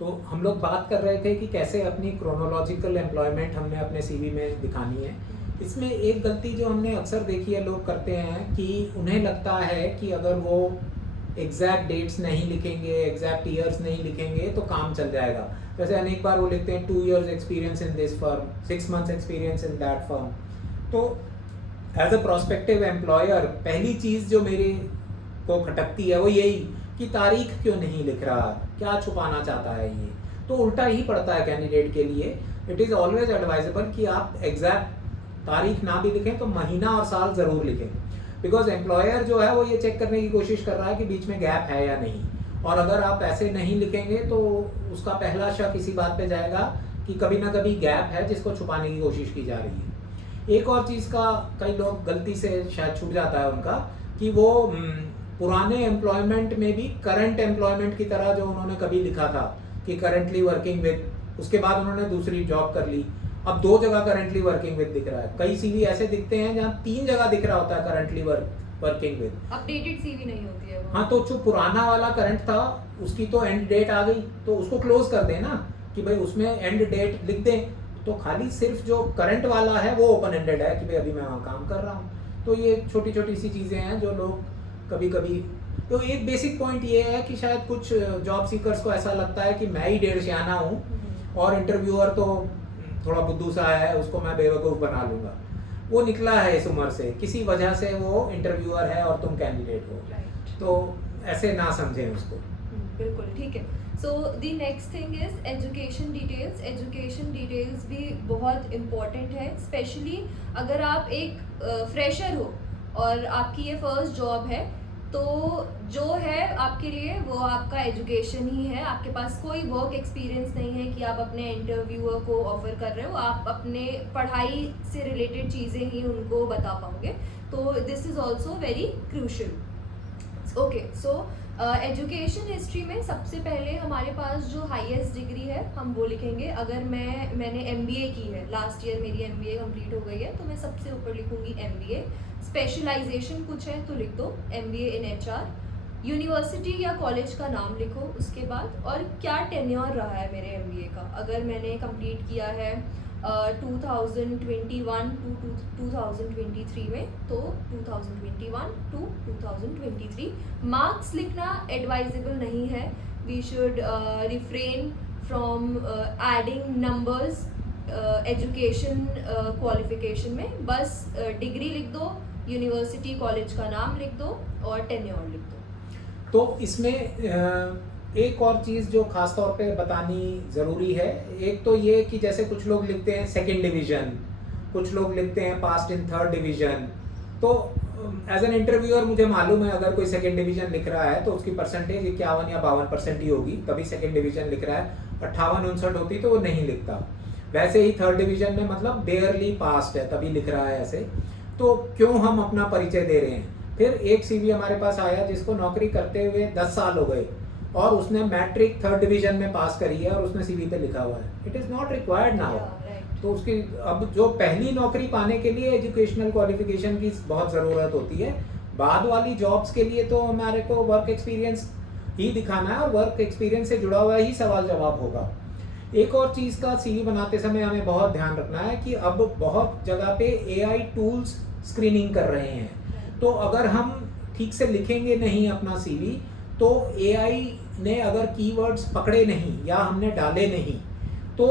तो हम लोग बात कर रहे थे कि कैसे अपनी क्रोनोलॉजिकल एम्प्लॉयमेंट हमने अपने सीवी में दिखानी है। इसमें एक गलती जो हमने अक्सर देखी है लोग करते हैं कि उन्हें लगता है कि अगर वो एग्जैक्ट डेट्स नहीं लिखेंगे, एग्जैक्ट ईयर्स नहीं लिखेंगे तो काम चल जाएगा। जैसे अनेक बार वो लिखते हैं 2 years experience in this firm, 6 months experience in that firm. तो एज अ प्रोस्पेक्टिव एम्प्लॉयर पहली चीज़ जो मेरे को खटकती है वो यही कि तारीख क्यों नहीं लिख रहा, क्या छुपाना चाहता है ये। तो उल्टा ही पड़ता है कैंडिडेट के लिए। इट इज़ ऑलवेज एडवाइजेबल कि आप एग्जैक्ट तारीख ना भी लिखें तो महीना और साल ज़रूर लिखें, बिकॉज एम्प्लॉयर जो है वो ये चेक करने की कोशिश कर रहा है कि बीच में गैप है या नहीं। और अगर आप ऐसे नहीं लिखेंगे तो उसका पहला शक इसी बात पे जाएगा कि कभी ना कभी गैप है जिसको छुपाने की कोशिश की जा रही है। एक और चीज़ का कई लोग गलती से शायद छूट जाता है उनका कि वो पुराने एम्प्लॉयमेंट में भी करंट एम्प्लॉयमेंट की तरह जो उन्होंने कभी लिखा था कि करंटली वर्किंग विद, उसके बाद उन्होंने दूसरी जॉब कर ली, अब 2 जगह करंटली वर्किंग विद दिख रहा है। कई सीवी ऐसे दिखते हैं जहाँ 3 जगह दिख रहा होता है currently working with. Updated CV नहीं होती है वो। हाँ, तो जो पुराना वाला करंट था उसकी तो एंड डेट आ गई, तो उसको क्लोज कर दें ना कि भाई उसमें एंड डेट लिख दें। तो खाली सिर्फ जो करंट वाला है वो ओपन एंडेड है कि भाई अभी मैं वहाँ काम कर रहा हूँ। तो ये छोटी छोटी सी चीज़ें हैं जो लोग कभी कभी। तो एक बेसिक पॉइंट ये है कि शायद कुछ जॉब सीकर्स को ऐसा लगता है कि मैं ही डेढ़ सियाना हूँ और इंटरव्यूअर तो थोड़ा बुद्धू सा है, उसको मैं बेवकूफ़ बना लूँगा। वो निकला है इस उम्र से, किसी वजह से वो इंटरव्यूअर है और तुम कैंडिडेट हो। तो ऐसे ना समझें उसको। बिल्कुल ठीक है। So the next thing is education details. Education details भी बहुत इम्पॉर्टेंट है, स्पेशली अगर आप एक फ्रेशर हो और आपकी ये फर्स्ट जॉब है तो जो है आपके लिए वो आपका एजुकेशन ही है। आपके पास कोई वर्क एक्सपीरियंस नहीं है कि आप अपने इंटरव्यूअर को ऑफर कर रहे हो, आप अपने पढ़ाई से रिलेटेड चीज़ें ही उनको बता पाओगे। तो this is also very crucial. Okay, so education history में सबसे पहले हमारे पास जो हाईएस्ट डिग्री है हम वो लिखेंगे। अगर मैंने एमबीए की है, लास्ट ईयर मेरी एमबीए कंप्लीट हो गई है, तो मैं सबसे ऊपर लिखूंगी एमबीए। स्पेशलाइजेशन कुछ है तो लिख दो एमबीए इन एचआर। यूनिवर्सिटी या कॉलेज का नाम लिखो उसके बाद, और क्या टेन्योर रहा है मेरे एमबीए का। अगर मैंने कंप्लीट किया है 2021 टू 2023 में, तो 2021 टू 2023। मार्क्स लिखना एडवाइजेबल नहीं है। We should refrain from adding numbers education qualification में। बस डिग्री लिख दो, यूनिवर्सिटी कॉलेज का नाम लिख दो और टेन्योर लिख दो। तो इसमें एक और चीज़ जो खास तौर पे बतानी ज़रूरी है, एक तो ये कि जैसे कुछ लोग लिखते हैं सेकंड डिवीज़न, कुछ लोग लिखते हैं पास्ट इन थर्ड डिवीज़न। तो एज एन इंटरव्यूअर मुझे मालूम है अगर कोई सेकंड डिवीज़न लिख रहा है तो उसकी परसेंटेज 51 या 52% ही होगी, तभी सेकंड डिवीज़न लिख रहा है। 58-59 होती तो वो नहीं लिखता। वैसे ही थर्ड डिवीज़न में मतलब बेयरली पास्ट है तभी लिख रहा है ऐसे। तो क्यों हम अपना परिचय दे रहे हैं। फिर एक सीवी हमारे पास आया जिसको नौकरी करते हुए 10 साल हो गए और उसने मैट्रिक थर्ड डिवीजन में पास करी है और उसने सीवी पे लिखा हुआ है। It is not required now. तो उसकी अब जो पहली नौकरी पाने के लिए एजुकेशनल क्वालिफिकेशन की बहुत ज़रूरत होती है। बाद वाली जॉब्स के लिए तो हमारे को वर्क एक्सपीरियंस ही दिखाना है और वर्क एक्सपीरियंस से जुड़ा हुआ ही सवाल जवाब होगा। एक और चीज़ का सीवी बनाते समय हमें बहुत ध्यान रखना है कि अब बहुत जगह पे एआई टूल्स स्क्रीनिंग कर रहे हैं। तो अगर हम ठीक से लिखेंगे नहीं अपना सीवी तो एआई ने अगर कीवर्ड्स पकड़े नहीं या हमने डाले नहीं तो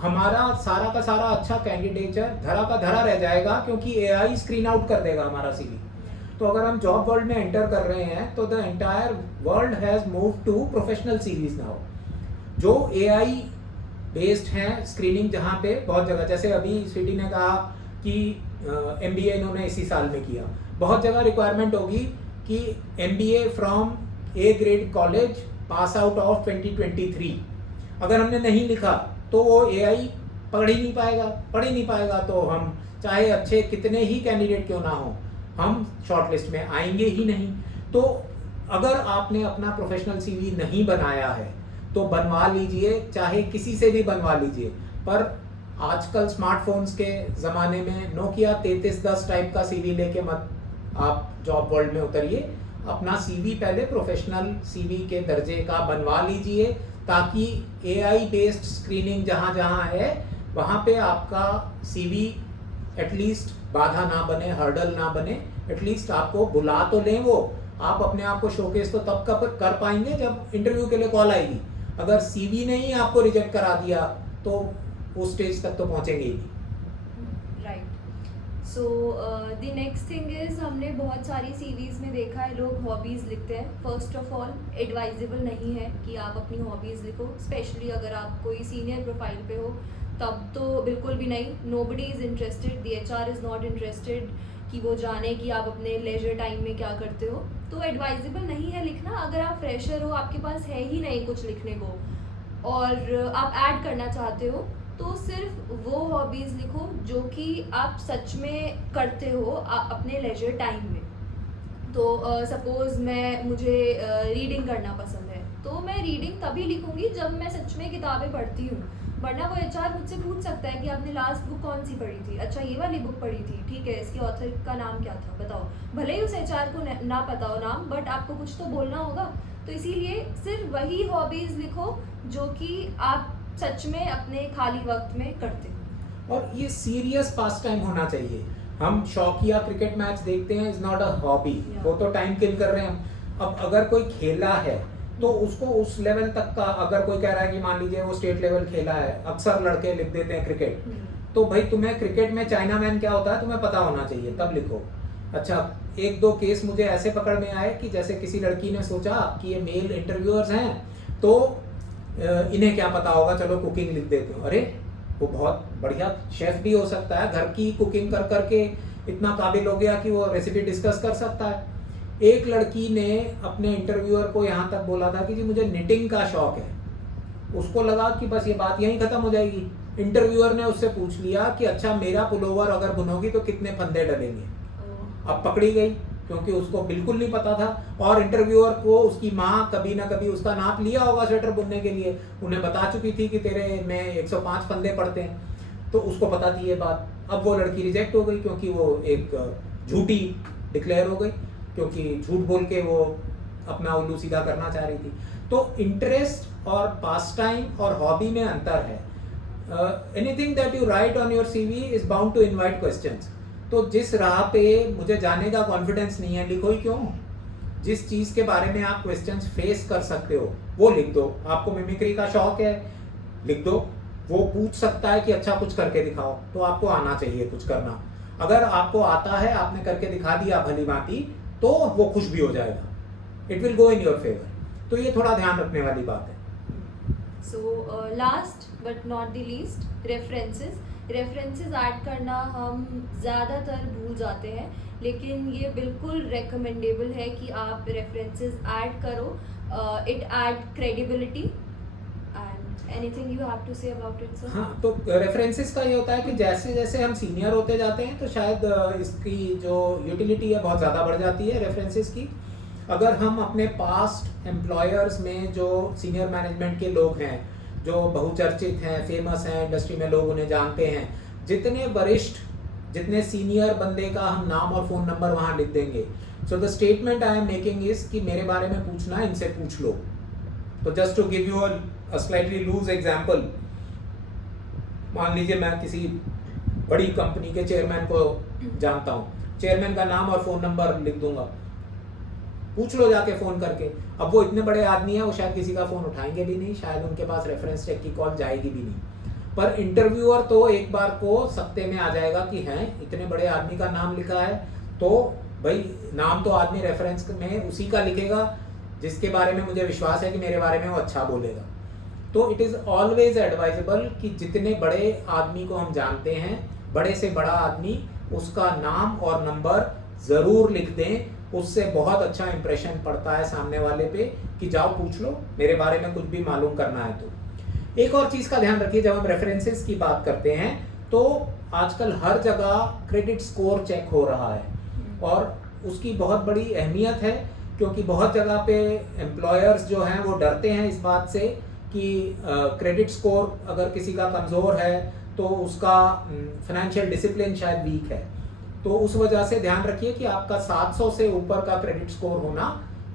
हमारा सारा का सारा अच्छा कैंडिडेचर धरा का धरा रह जाएगा, क्योंकि एआई स्क्रीन आउट कर देगा हमारा सीवी। तो अगर हम जॉब वर्ल्ड में एंटर कर रहे हैं तो the entire world has move to professional CVs now, जो एआई बेस्ड हैं स्क्रीनिंग। जहाँ पे बहुत जगह, जैसे अभी स्वीटी ने कहा कि एमबीए इन्होंने इसी साल में किया, बहुत जगह रिक्वायरमेंट होगी कि MBA from A grade college pass out of 2023। अगर हमने नहीं लिखा तो वो एआई पढ़ ही नहीं पाएगा। तो हम चाहे अच्छे कितने ही कैंडिडेट क्यों ना हो, हम शॉर्टलिस्ट में आएंगे ही नहीं। तो अगर आपने अपना प्रोफेशनल सीवी नहीं बनाया है तो बनवा लीजिए, चाहे किसी से भी बनवा लीजिए। पर आजकल स्मार्टफोन्स के ज़माने में नोकिया 3310 टाइप का सीवी लेके मत आप जॉब वर्ल्ड में उतरिए। अपना सीवी पहले प्रोफेशनल सीवी के दर्जे का बनवा लीजिए, ताकि एआई बेस्ड स्क्रीनिंग जहाँ जहाँ है वहाँ पे आपका सीवी एटलीस्ट बाधा ना बने, हर्डल ना बने। एटलीस्ट आपको बुला तो लें वो, आप अपने आप को शोकेस तो तब कर पाएंगे जब इंटरव्यू के लिए कॉल आएगी। अगर सीवी ने ही आपको रिजेक्ट करा दिया तो उस स्टेज तक तो पहुंचेंगे ही नहीं। Right. So the next thing is, हमने बहुत सारी सीवीज में देखा है लोग हॉबीज़ लिखते हैं। फर्स्ट ऑफ ऑल एडवाइजेबल नहीं है कि आप अपनी हॉबीज़ लिखो, स्पेशली अगर आप कोई सीनियर प्रोफाइल पे हो तब तो बिल्कुल भी नहीं। Nobody is interested, the HR is not interested कि वो जाने कि आप अपने लेजर टाइम में क्या करते हो। तो एडवाइजेबल नहीं है लिखना। अगर आप फ्रेशर हो, आपके पास है ही नहीं कुछ लिखने को और आप ऐड करना चाहते हो, तो सिर्फ वो हॉबीज़ लिखो जो कि आप सच में करते हो अपने लेजर टाइम में। तो सपोज़ मुझे रीडिंग करना पसंद है, तो मैं रीडिंग तभी लिखूंगी जब मैं सच में किताबें पढ़ती हूँ। वरना वो एचआर मुझसे पूछ सकता है कि आपने लास्ट बुक कौन सी पढ़ी थी, अच्छा ये वाली बुक पढ़ी थी, ठीक है, इसके ऑथर का नाम क्या था बताओ। भले ही उस एचआर को ना पता हो नाम, बट आपको कुछ तो बोलना होगा। तो इसीलिए सिर्फ वही हॉबीज़ लिखो जो कि आप सच में अपने खाली वक्त में करते हो। और ये सीरियस पास टाइम होना चाहिए। हम शौकिया क्रिकेट मैच देखते हैं, इज नॉट अ हॉबी, वो तो टाइम किल कर रहे हैं हम। अब अगर कोई खेला है तो उसको उस लेवल तक का, अगर कोई कह रहा है कि मान लीजिए वो स्टेट लेवल खेला है, अक्सर लड़के लिख देते हैं क्रिकेट, तो भाई तुम्हें क्रिकेट में चाइना मैन क्या होता है तुम्हें पता होना चाहिए, तब लिखो। अच्छा, एक दो केस मुझे ऐसे पकड़ में आए कि जैसे किसी लड़की ने सोचा कि ये मेल इंटरव्यूअर्स हैं तो इन्हें क्या पता होगा, चलो कुकिंग लिख देते हो। अरे वो बहुत बढ़िया शेफ भी हो सकता है, घर की कुकिंग कर करके इतना काबिल हो गया कि वो रेसिपी डिस्कस कर सकता है। एक लड़की ने अपने इंटरव्यूअर को यहाँ तक बोला था कि जी मुझे निटिंग का शौक है। उसको लगा कि बस ये बात यहीं खत्म हो जाएगी। इंटरव्यूअर ने उससे पूछ लिया कि अच्छा मेरा पुलोवर अगर बुनोगी तो कितने फंदे डलेंगे। अब पकड़ी गई, क्योंकि उसको बिल्कुल नहीं पता था। और इंटरव्यूअर को उसकी माँ कभी ना कभी उसका नाप लिया होगा स्वेटर बुनने के लिए, उन्हें बता चुकी थी कि तेरे में 105 फंदे पड़ते हैं, तो उसको पता थी ये बात। अब वो लड़की रिजेक्ट हो गई क्योंकि वो एक झूठी डिक्लेयर हो गई, क्योंकि झूठ बोल के वो अपना उल्लू सीधा करना चाह रही थी। तो इंटरेस्ट और पास टाइम और हॉबी में अंतर है। Anything that you write on your CV is bound to invite questions. तो जिस राह पे मुझे जाने का कॉन्फिडेंस नहीं है, लिखो ही क्यों। जिस चीज़ के बारे में आप क्वेश्चंस फेस कर सकते हो वो लिख दो। आपको मिमिक्री का शौक है, लिख दो। वो पूछ सकता है कि अच्छा कुछ करके दिखाओ, तो आपको आना चाहिए कुछ करना। अगर आपको आता है, आपने करके दिखा दिया भली भांति, तो वो खुश भी हो जाएगा, it will go in your favour. तो ये थोड़ा ध्यान रखने वाली बात है। So last but not the least, references add करना हम ज़्यादातर भूल जाते हैं, लेकिन ये बिल्कुल रिकमेंडेबल है कि आप रेफरेंसेस ऐड करो। It add credibility. And anything you have to say about it sir? हाँ, तो रेफरेंसेस का ये होता है कि जैसे जैसे हम सीनियर होते जाते हैं तो शायद इसकी जो यूटिलिटी है बहुत ज़्यादा बढ़ जाती है रेफरेंसेस की। अगर हम अपने पास्ट एम्प्लॉयर्स में जो सीनियर मैनेजमेंट के लोग हैं, जो बहुचर्चित हैं, फेमस हैं, इंडस्ट्री में लोग उन्हें जानते हैं, जितने वरिष्ठ, जितने सीनियर बंदे का हम नाम और फ़ोन नंबर वहाँ लिख देंगे। So the statement I am making is कि मेरे बारे में पूछना है, इनसे पूछ लो। तो just to give you a slightly loose example, मान लीजिए मैं किसी बड़ी कंपनी के चेयरमैन को जानता हूँ, चेयरमैन का नाम और फ़ोन नंबर लिख दूंगा, पूछ लो जाके फ़ोन करके। अब वो इतने बड़े आदमी हैं, वो शायद किसी का फ़ोन उठाएंगे भी नहीं, शायद उनके पास रेफरेंस चेक की कॉल जाएगी भी नहीं। पर इंटरव्यूअर तो एक बार को सत्ते में आ जाएगा कि हैं इतने बड़े आदमी का नाम लिखा है, तो भाई नाम तो आदमी रेफरेंस में उसी का लिखेगा जिसके बारे में मुझे विश्वास है कि मेरे बारे में वो अच्छा बोलेगा। तो इट इज़ ऑलवेज एडवाइजेबल कि जितने बड़े आदमी को हम जानते हैं, बड़े से बड़ा आदमी, उसका नाम और नंबर ज़रूर लिख दें। उससे बहुत अच्छा इंप्रेशन पड़ता है सामने वाले पे कि जाओ पूछ लो, मेरे बारे में कुछ भी मालूम करना है तो। एक और चीज़ का ध्यान रखिए, जब हम रेफरेंसेस की बात करते हैं तो आजकल हर जगह क्रेडिट स्कोर चेक हो रहा है और उसकी बहुत बड़ी अहमियत है, क्योंकि बहुत जगह पे एम्प्लॉयर्स जो हैं वो डरते हैं इस बात से कि क्रेडिट स्कोर अगर किसी का कमज़ोर है तो उसका फाइनेंशियल डिसिप्लिन शायद वीक है। तो उस वजह से ध्यान रखिए कि आपका 700 से ऊपर का क्रेडिट स्कोर होना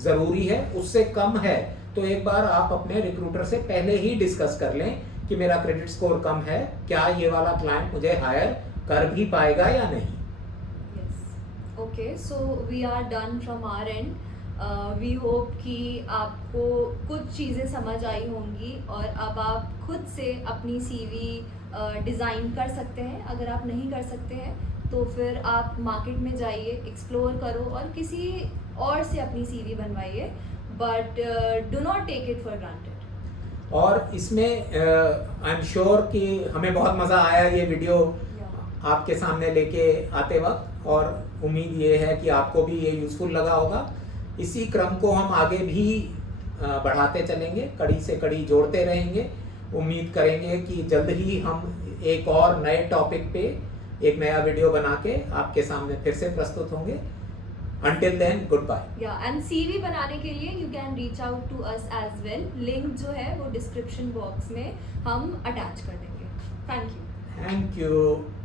जरूरी है। उससे कम है तो एक बार आप अपने रिक्रूटर से पहले ही डिस्कस कर लें कि मेरा क्रेडिट स्कोर कम है, क्या ये वाला क्लाइंट मुझे हायर कर भी पाएगा या नहीं। Yes, okay, so we are done from our end. We hope कि आपको कुछ चीज़ें समझ आई होंगी और अब आप खुद से अपनी सीवी डिज़ाइन कर सकते हैं। अगर आप नहीं कर सकते हैं तो फिर आप मार्केट में जाइए, एक्सप्लोर करो और किसी और से अपनी सीवी बनवाइए, but do not take it for granted. और इसमें आई एम श्योर कि हमें बहुत मज़ा आया ये वीडियो आपके सामने लेके आते वक्त, और उम्मीद ये है कि आपको भी ये यूज़फुल लगा होगा। इसी क्रम को हम आगे भी बढ़ाते चलेंगे, कड़ी से कड़ी जोड़ते रहेंगे। उम्मीद करेंगे कि जल्द ही हम एक और नए टॉपिक पे एक नया वीडियो बना के आपके सामने फिर से प्रस्तुत होंगे। Until then, goodbye. या एंड सीवी बनाने के लिए you can reach out to us as well. Link जो है वो डिस्क्रिप्शन बॉक्स में हम अटैच कर देंगे। Thank you. Thank you.